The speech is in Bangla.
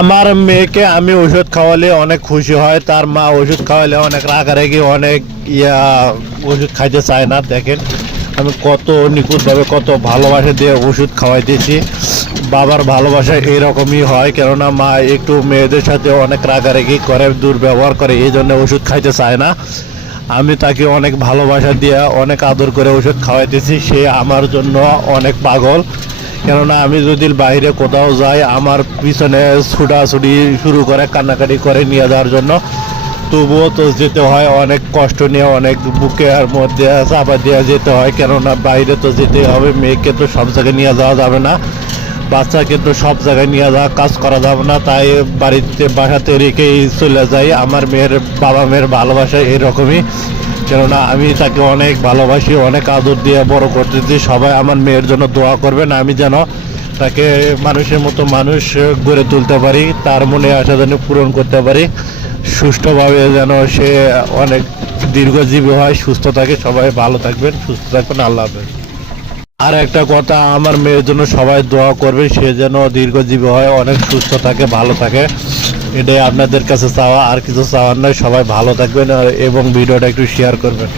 আমার মেয়েকে আমি ওষুধ খাওয়ালে অনেক খুশি হয়, তার মা ওষুধ খাওয়ালে অনেক রাগারাগি, অনেক ওষুধ খাইতে চায় না। দেখেন আমি কত নিখুঁতভাবে কত ভালোবাসা দিয়ে ওষুধ খাওয়াইতেছি। বাবার ভালোবাসা এরকমই হয়, কেননা মা একটু মেয়েদের সাথে অনেক রাগারাগি করে, দুর্ব্যবহার করে, এই জন্য ওষুধ খাইতে চায় না। আমি তাকে অনেক ভালোবাসা দিয়ে অনেক আদর করে ওষুধ খাওয়াইতেছি। সে আমার জন্য অনেক পাগল, কেননা আমি যদি বাইরে কোথাও যাই আমার পিছনে ছুটাছুটি শুরু করে, কান্নাকাটি করে নিয়ে যাওয়ার জন্য। তবুও তো যেতে হয়, অনেক কষ্ট নিয়ে, অনেক বুকের মধ্যে চাপা দিয়ে যেতে হয়, কেননা বাইরে তো যেতে হবে। মেয়েকে তো সব জায়গায় নিয়ে যাওয়া যাবে না, বাচ্চাকে তো সব জায়গায় নিয়ে যাওয়া কাজ করা যাবে না, তাই বাসাতে রেখেই চলে যাই। আমার মেয়ের বাবা মেয়ের ভালোবাসা এরকমই, কেননা আমি তাকে অনেক ভালোবাসি, অনেক আদর দিয়ে বড় করতেছি। সবাই আমার মেয়ের জন্য দোয়া করবেন, আমি যেন তাকে মানুষের মতো মানুষ গড়ে তুলতে পারি, তার মনে আশা যেন পূরণ করতে পারি, সুষ্ঠুভাবে যেন সে অনেক দীর্ঘজীবী হয়, সুস্থ থাকে। সবাই ভালো থাকবেন, সুস্থ থাকবেন, আল্লাহ হাফেজ। আর একটা কথা, আমার মেয়ের জন্য সবাই দোয়া করবেন, সে যেন দীর্ঘজীবী হয়, অনেক সুস্থ থাকে, ভালো থাকে। এটাই আপনাদের কাছে চাওয়া, আর কিছু চাওয়ার নয়। সবাই ভালো থাকবেন এবং ভিডিওটা একটু শেয়ার করবেন।